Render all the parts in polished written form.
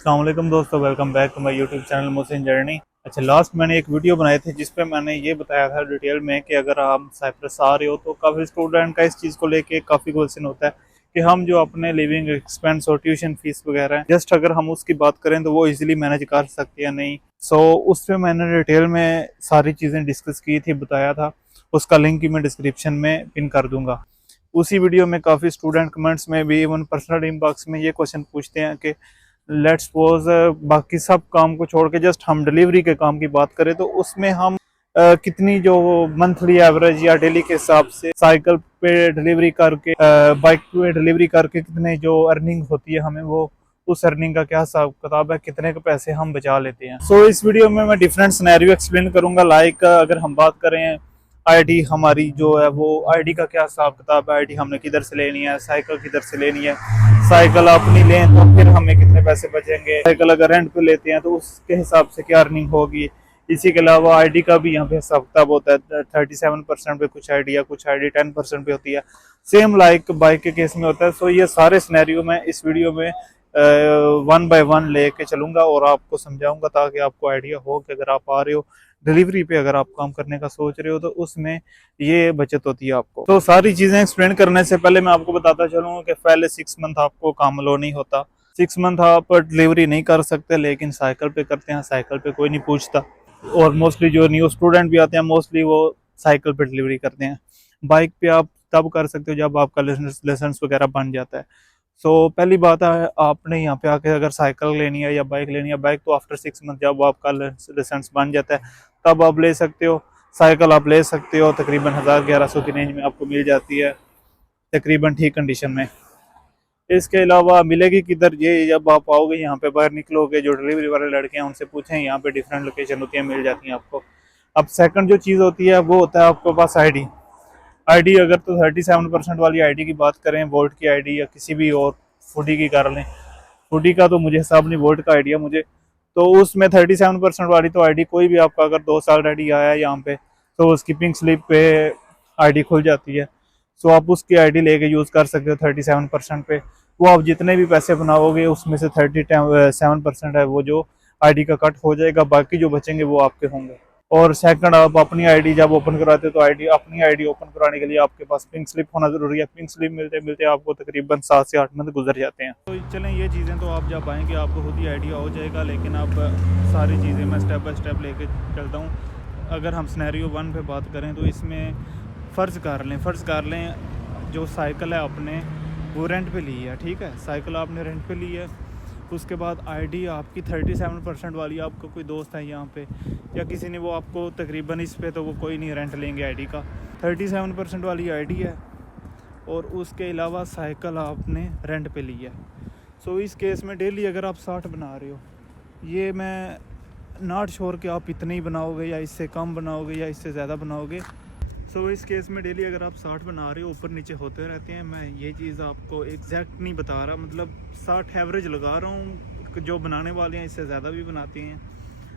अस्सलाम वालेकुम दोस्तों, welcome back to my YouTube channel Mohsin journey. अच्छा, लास्ट मैंने एक वीडियो बनाए थे जिस पे मैंने ये बताया था डिटेल में कि अगर आप साइप्रस आ रहे हो तो काफ़ी स्टूडेंट का इस चीज़ को लेके काफ़ी क्वेश्चन होता है कि हम जो अपने लिविंग एक्सपेंस और ट्यूशन फीस वगैरह है, जस्ट अगर हम उसकी बात करें तो वो इजीली मैनेज कर सकते हैं या नहीं। उस पे मैंने डिटेल में सारी चीज़ें डिस्कस की थी, बताया था। उसका लिंक ही मैं डिस्क्रिप्शन में पिन कर दूंगा। उसी वीडियो में काफ़ी स्टूडेंट कमेंट्स में भी, इवन पर्सनल इनबॉक्स में ये क्वेश्चन पूछते हैं कि लेट्स सपोज बाकी सब काम को छोड़ के जस्ट हम डिलीवरी के काम की बात करें तो उसमें हम कितनी जो मंथली एवरेज या डेली के हिसाब से साइकिल पे डिलीवरी करके, बाइक पे डिलीवरी करके कितने जो अर्निंग होती है हमें, वो उस अर्निंग का क्या हिसाब किताब है, कितने के पैसे हम बचा लेते हैं। इस वीडियो में मैं डिफरेंट सिनेरियो एक्सप्लेन करूंगा। लाइक अगर हम बात करें आईडी हमारी जो है, वो आईडी का क्या हिसाब किताब है, आईडी हमने किधर से लेनी है, साइकिल किधर से लेनी है, साइकिल अपनी लें तो फिर हमें कितने पैसे बचेंगे, साइकिल अगर रेंट पे लेते हैं तो उसके हिसाब से क्या अर्निंग होगी। इसी के अलावा आईडी का भी यहाँ पे हिसाब किताब होता है। 37% पे कुछ आईडी या कुछ आईडी 10% पे होती है, सेम लाइक बाइक के केस में होता है। ये सारे सिनेरियो में इस वीडियो में वन बाय वन लेके चलूंगा और आपको समझाऊंगा ताकि आपको आइडिया हो कि अगर आप आ रहे हो डिलीवरी पे, अगर आप काम करने का सोच रहे हो तो उसमें ये बचत होती है आपको। सारी चीजें एक्सप्लेन करने से पहले मैं आपको बताता चलूँ कि पहले 6 मंथ आपको काम अलो नहीं होता। 6 मंथ आप डिलीवरी नहीं कर सकते, लेकिन साइकिल पे करते हैं, साइकिल पे कोई नहीं पूछता। और मोस्टली जो न्यू स्टूडेंट भी आते हैं मोस्टली वो साइकिल पे डिलीवरी करते हैं। बाइक पे आप तब कर सकते हो जब आपका लाइसेंस वगैरह बन जाता है। पहली बात है, आपने यहाँ पे आके अगर साइकिल लेनी है या बाइक लेनी है, बाइक तो आफ्टर 6 मंथ जब आपका लाइसेंस बन जाता है तब आप ले सकते हो। साइकिल आप ले सकते हो, तकरीबन 1000-1100 की रेंज में आपको मिल जाती है, तकरीबन ठीक कंडीशन में। इसके अलावा मिलेगी किधर, ये जब आप आओगे यहाँ पे, बाहर निकलोगे, जो डिलीवरी वाले लड़के हैं उनसे पूछें, यहाँ पे डिफरेंट लोकेशन होती है, मिल जाती है आपको। अब सेकंड जो चीज़ होती है वो होता है आपके पास आईडी। आईडी अगर तो 37% वाली आईडी की बात करें, वोल्ट की आईडी या किसी भी और फुडी की कर लें। फुडी का तो मुझे हिसाब नहीं, वोल्ट का आइडिया मुझे। उसमें 37% वाली तो आईडी कोई भी आपका अगर 2 साल रेडी आया है यहाँ पे तो उसकी पिंक स्लिप पे आईडी खुल जाती है। आप उसकी आईडी लेके यूज़ कर सकते हो 37% पे। वो आप जितने भी पैसे बनाओगे उसमें से 37% है वो जो आईडी का कट हो जाएगा, बाकी जो बचेंगे वो आपके होंगे। और सेकंड, आप अपनी आईडी जब ओपन कराते हो तो अपनी आईडी ओपन कराने के लिए आपके पास पिंक स्लिप होना जरूरी है। पिंक स्लिप मिलते मिलते आपको तकरीबन 7 से 8 मंथ गुजर जाते हैं। चलें, ये चीज़ें तो आप जब आएंगे आपको खुद ही आइडिया हो जाएगा, लेकिन अब सारी चीज़ें मैं स्टेप बाय स्टेप लेके चलता हूँ। अगर हम सिनेरियो 1 पे बात करें तो इसमें फ़र्ज़ कर लें जो साइकिल है आपने वो रेंट पे ली है, ठीक है, साइकिल आपने रेंट पे ली है। उसके बाद आईडी आपकी 37% वाली, आपका कोई दोस्त है यहाँ पे या किसी ने वो आपको तकरीबन इस पे तो वो कोई नहीं रेंट लेंगे आईडी का, 37% वाली आईडी है। और उसके अलावा साइकिल आपने रेंट पे ली है। इस केस में डेली अगर आप 60 बना रहे हो, ये मैं नॉट श्योर कि आप इतने ही बनाओगे या इससे कम बनाओगे या इससे ज़्यादा बनाओगे। इस केस में डेली अगर आप 60 बना रहे हो, ऊपर नीचे होते रहते हैं। मैं ये चीज़ आपको एग्जैक्ट नहीं बता रहा, मतलब 60 एवरेज लगा रहा हूँ। जो बनाने वाले हैं इससे ज़्यादा भी बनाते हैं,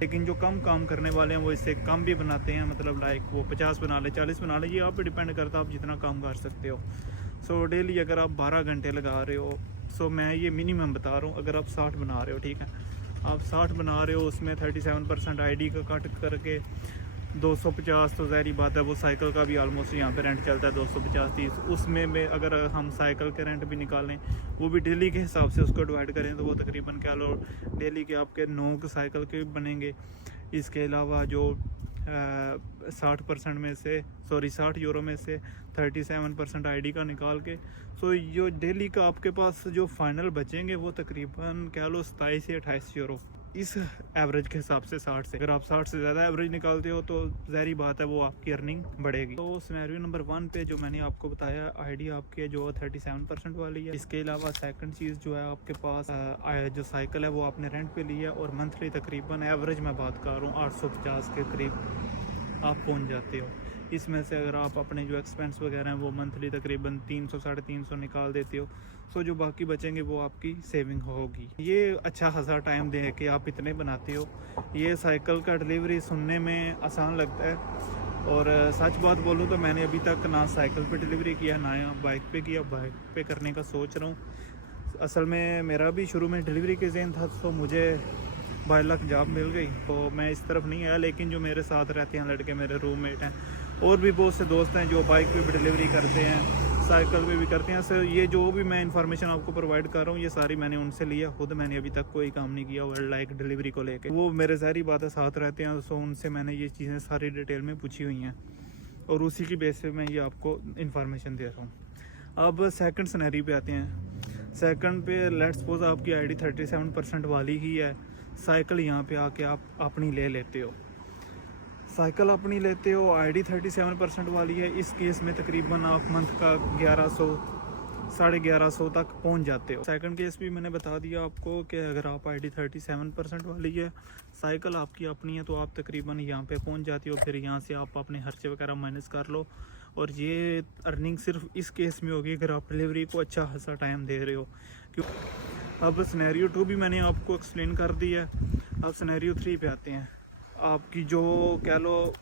लेकिन जो कम काम करने वाले हैं वो इससे कम भी बनाते हैं। मतलब लाइक वो 50 बना ले, 40 बना ले, ये आप पे डिपेंड करता है आप जितना काम कर सकते हो। डेली अगर आप 12 घंटे लगा रहे हो, मैं ये मिनिमम बता रहा हूँ। अगर आप 60 बना रहे हो, ठीक है, आप 60 बना रहे हो, उसमें 37% आईडी का कट करके 250, तो ज़ाहिर बात है वो साइकिल का भी ऑलमोस्ट यहाँ पे रेंट चलता है 250-30। उसमें में अगर हम साइकिल के रेंट भी निकालें, वो भी डेली के हिसाब से उसको डिवाइड करें तो वो तकरीबन क्या लो डेली के आपके 9 के साइकिल के बनेंगे। इसके अलावा जो 60% में से 60 यूरो में से 37% आईडी का निकाल के, जो डेली का आपके पास जो फाइनल बचेंगे वो तकरीबन क्या लो 27 या 28 यूरो, इस एवरेज के हिसाब से 60 से। अगर आप 60 से ज़्यादा एवरेज निकालते हो तो ज़ाहिर बात है वो आपकी अर्निंग बढ़ेगी। सिनेरियो नंबर 1 पे जो मैंने आपको बताया, आईडी आपकी जो 37% वाली है। इसके अलावा सेकंड चीज़ जो है, आपके पास जो साइकिल है वो आपने रेंट पे लिया है और मंथली तकरीबन एवरेज मैं बात कर रहा हूँ 850 के करीब आप पहुँच जाते हो। इसमें से अगर आप अपने जो एक्सपेंस वगैरह हैं वो मंथली तकरीबन 300-350 निकाल देते हो, जो बाकी बचेंगे वो आपकी सेविंग होगी। ये अच्छा खासा टाइम दे कि आप इतने बनाते हो। ये साइकिल का डिलीवरी सुनने में आसान लगता है, और सच बात बोलूँ तो मैंने अभी तक ना साइकिल पे डिलीवरी किया ना बाइक पे किया। बाइक पे करने का सोच रहा हूँ। असल में मेरा भी शुरू में डिलीवरी के ज़हन था, तो मुझे बाय लक जॉब मिल गई, तो मैं इस तरफ नहीं आया। लेकिन जो मेरे साथ रहते हैं लड़के, मेरे रूममेट हैं, और भी बहुत से दोस्त हैं जो बाइक पे भी डिलीवरी करते हैं, साइकिल पे भी करते हैं। सर ये जो भी मैं इन्फॉर्मेशन आपको प्रोवाइड कर रहा हूँ, ये सारी मैंने उनसे लिया, खुद मैंने अभी तक कोई काम नहीं किया वर्ल्ड लाइक डिलीवरी को लेकर। वो मेरे ज़ाहिर बात है साथ रहते हैं, सो उनसे मैंने ये चीज़ें सारी डिटेल में पूछी हुई हैं, और उसी की बेस पे मैं ये आपको इन्फॉर्मेशन दे रहा हूँ। अब सेकंड सिनेरी पे आते हैं। सेकंड पे लेट्स सपोज आपकी आईडी 37% वाली ही है, साइकिल यहाँ पे आके आप अपनी ले लेते हो, साइकिल अपनी लेते हो, आईडी 37% वाली है। इस केस में तकरीबन आप मंथ का 1100 1150 तक पहुंच जाते हो। सेकंड केस भी मैंने बता दिया आपको कि अगर आप आईडी 37% वाली है, साइकिल आपकी अपनी है, तो आप तकरीबन यहाँ पे पहुंच जाते हो। फिर यहाँ से आप अपने खर्चे वगैरह माइनस कर लो, और ये अर्निंग सिर्फ इस केस में होगी अगर आप डिलीवरी को अच्छा खासा टाइम दे रहे हो। क्यों अब सिनेरियो 2 भी मैंने आपको एक्सप्लेन कर दिया। अब सिनेरियो 3 पे आते हैं। आपकी जो कह लो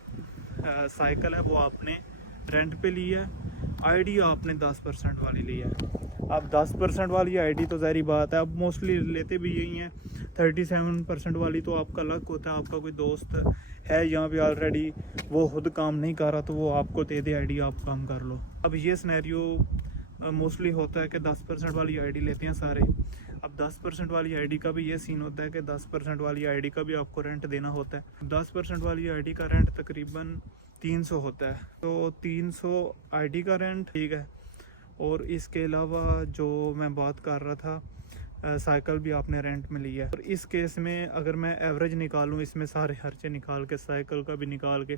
साइकिल है वो आपने रेंट पे ली है, आईडी आपने 10% वाली ली है। अब 10% वाली आईडी तो ज़ाहिर बात है अब मोस्टली लेते भी यही हैं। 37% वाली तो आपका लक होता है, आपका कोई दोस्त है यहाँ पे ऑलरेडी, वो खुद काम नहीं कर रहा तो वो आपको दे दे आईडी, आप काम कर लो। अब ये सिनेरियो मोस्टली होता है कि 10% वाली आईडी लेते हैं सारे। अब 10% वाली आईडी का भी ये सीन होता है कि 10% वाली आईडी का भी आपको रेंट देना होता है। 10% वाली आईडी का रेंट तकरीबन 300 होता है, तो 300 आईडी का रेंट, ठीक है। और इसके अलावा जो मैं बात कर रहा था, साइकिल भी आपने रेंट में लिया है। और इस केस में अगर मैं एवरेज निकालूं, इसमें सारे खर्चे निकाल के, साइकिल का भी निकाल के,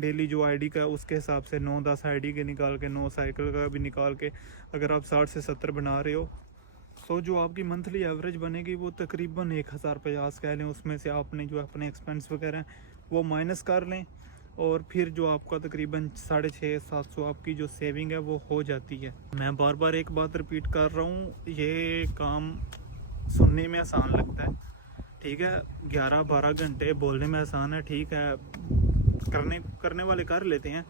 डेली जो आईडी का उसके हिसाब से 9-10 आईडी के निकाल के, 9 साइकिल का भी निकाल के, अगर आप 60 से 70 बना रहे हो, तो जो आपकी मंथली एवरेज बनेगी वो तकरीबन 1050 कह लें। उसमें से आपने जो अपने एक्सपेंस वगैरह वो माइनस कर लें, और फिर जो आपका तकरीबन 650-700 आपकी जो सेविंग है वो हो जाती है। मैं बार बार एक बात रिपीट कर रहा हूँ, ये काम सुनने में आसान लगता है, ठीक है, 11-12 घंटे बोलने में आसान है, ठीक है, करने वाले कर लेते हैं,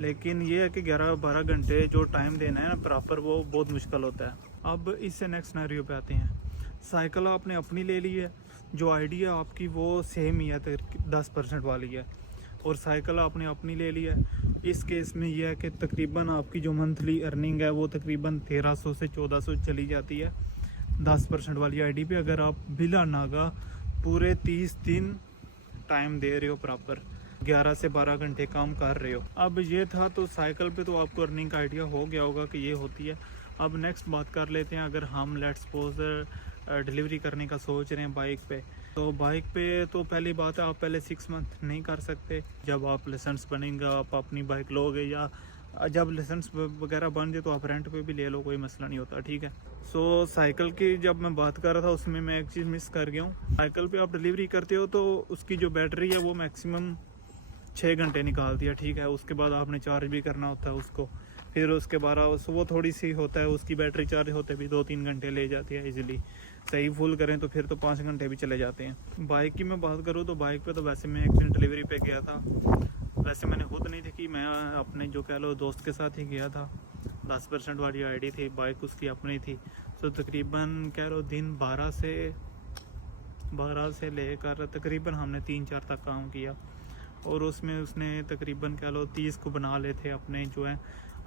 लेकिन ये है कि 11-12 घंटे जो टाइम देना है ना प्रॉपर, वो बहुत मुश्किल होता है। अब इससे नेक्स्ट सिनेरियो पे आते हैं। साइकिल आपने अपनी ले ली है, जो आईडी है आपकी वो सेम ही है, 10% वाली है, और साइकिल आपने अपनी ले ली है। इस केस में यह है कि तकरीबन आपकी जो मंथली अर्निंग है वो तकरीबन 1300 से 1400 चली जाती है 10% वाली आईडी पे, अगर आप बिला नागा पूरे 30 दिन टाइम दे रहे हो, प्रॉपर 11 से 12 घंटे काम कर रहे हो। अब ये था तो साइकिल पे तो आपको अर्निंग का आइडिया हो गया होगा कि ये होती है। अब नेक्स्ट बात कर लेते हैं, अगर हम लेट्स सपोज डिलीवरी करने का सोच रहे हैं बाइक पे, तो बाइक पे तो पहली बात है आप पहले 6 मंथ नहीं कर सकते। जब आप लाइसेंस बनेगा आप अपनी बाइक लोगे, या जब लाइसेंस वगैरह बन जाए तो आप रेंट पे भी ले लो, कोई मसला नहीं होता, ठीक है। सो साइकिल की जब मैं बात कर रहा था उसमें मैं एक चीज़ मिस कर गया हूँ। साइकिल पे आप डिलीवरी करते हो तो उसकी जो बैटरी है वो मैक्सिमम 6 घंटे निकालती है, ठीक है। उसके बाद आपने चार्ज भी करना होता है उसको, फिर उसके बाद वो थोड़ी सी होता है, उसकी बैटरी चार्ज होते भी 2-3 घंटे ले जाती है इजीली। सही फुल करें तो फिर तो 5 घंटे भी चले जाते हैं। बाइक की मैं बात करूँ तो बाइक पे तो वैसे मैं एक दिन डिलीवरी पे गया था, वैसे मैंने खुद नहीं थी कि मैं अपने जो कह लो दोस्त के साथ ही गया था। 10% वाली आईडी थी, बाइक उसकी अपनी थी। तो तकरीबन कह लो दिन 12 से लेकर तकरीबन हमने 3-4 तक काम किया, और उसमें उसने तकरीबन कह लो 30 को बना ले थे अपने जो है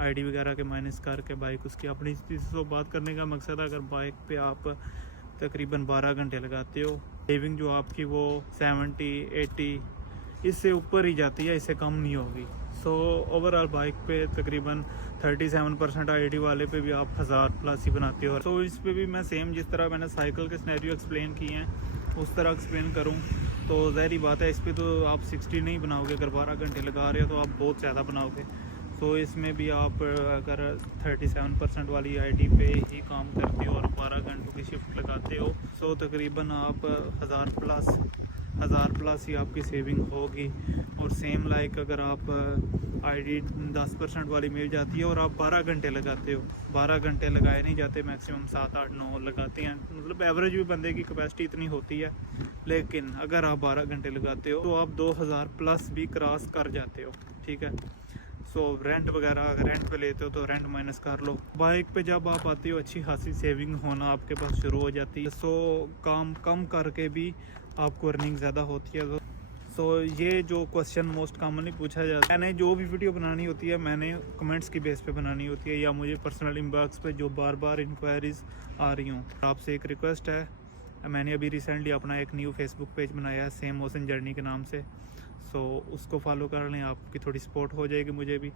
आईडी वगैरह के माइनस करके। बाइक उसकी अपनी थी। तो बात करने का मकसद है, अगर बाइक पे आप तकरीबन 12 घंटे लगाते हो, सेविंग जो आपकी वो 70-80 इससे ऊपर ही जाती है, इससे कम नहीं होगी। सो ओवरऑल बाइक पे तकरीबन 37% आईडी वाले पे भी आप 1000+ ही बनाते हो। तो इस पे भी मैं सेम जिस तरह मैंने साइकिल के सिनेरियो एक्सप्लेन किए हैं उस तरह एक्सप्लेन करूं तो ज़ाहिर बात है इस पे तो आप 60 नहीं बनाओगे, अगर 12 घंटे लगा रहे हो तो आप बहुत ज़्यादा बनाओगे। तो इसमें भी आप अगर 37% वाली आईडी पे ही काम करते हो और 12 घंटों की शिफ्ट लगाते हो, तो तकरीबन आप 1000+ ही आपकी सेविंग होगी। और सेम लाइक अगर आप आईडी 10% वाली मिल जाती है और आप 12 घंटे लगाते हो, 12 घंटे लगाए नहीं जाते, मैक्सिमम 7-8-9 लगाते हैं, मतलब एवरेज भी बंदे की कैपेसिटी इतनी होती है। लेकिन अगर आप 12 घंटे लगाते हो तो आप 2000+ भी क्रॉस कर जाते हो, ठीक है। सो रेंट वगैरह अगर रेंट पे लेते हो तो रेंट माइनस कर लो। बाइक पे जब आप आते हो अच्छी खासी सेविंग होना आपके पास शुरू हो जाती है। सो काम कम करके भी आपको अर्निंग ज़्यादा होती है। सो ये जो क्वेश्चन मोस्ट कॉमनली पूछा जाता है, मैंने जो भी वीडियो बनानी होती है मैंने कमेंट्स की बेस पे बनानी होती है, या मुझे पर्सनल इनबॉक्स पे जो बार बार इंक्वायरीज़ आ रही हूँ। आपसे एक रिक्वेस्ट है, मैंने अभी रिसेंटली अपना एक न्यू फेसबुक पेज बनाया है सेम मोशन जर्नी के नाम से। सो उसको फॉलो कर लें, आपकी थोड़ी सपोर्ट हो जाएगी मुझे भी।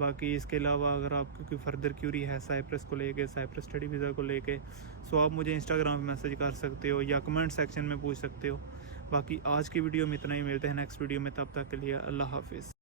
बाकी इसके अलावा अगर आपकी कोई फर्दर क्यूरी है साइप्रस को लेके, साइप्रस स्टडी वीज़ा को लेके, सो आप मुझे इंस्टाग्राम पे मैसेज कर सकते हो या कमेंट सेक्शन में पूछ सकते हो। बाकी आज की वीडियो में इतना ही, मिलते हैं नेक्स्ट वीडियो में, तब तक के लिए अल्लाह हाफिज़।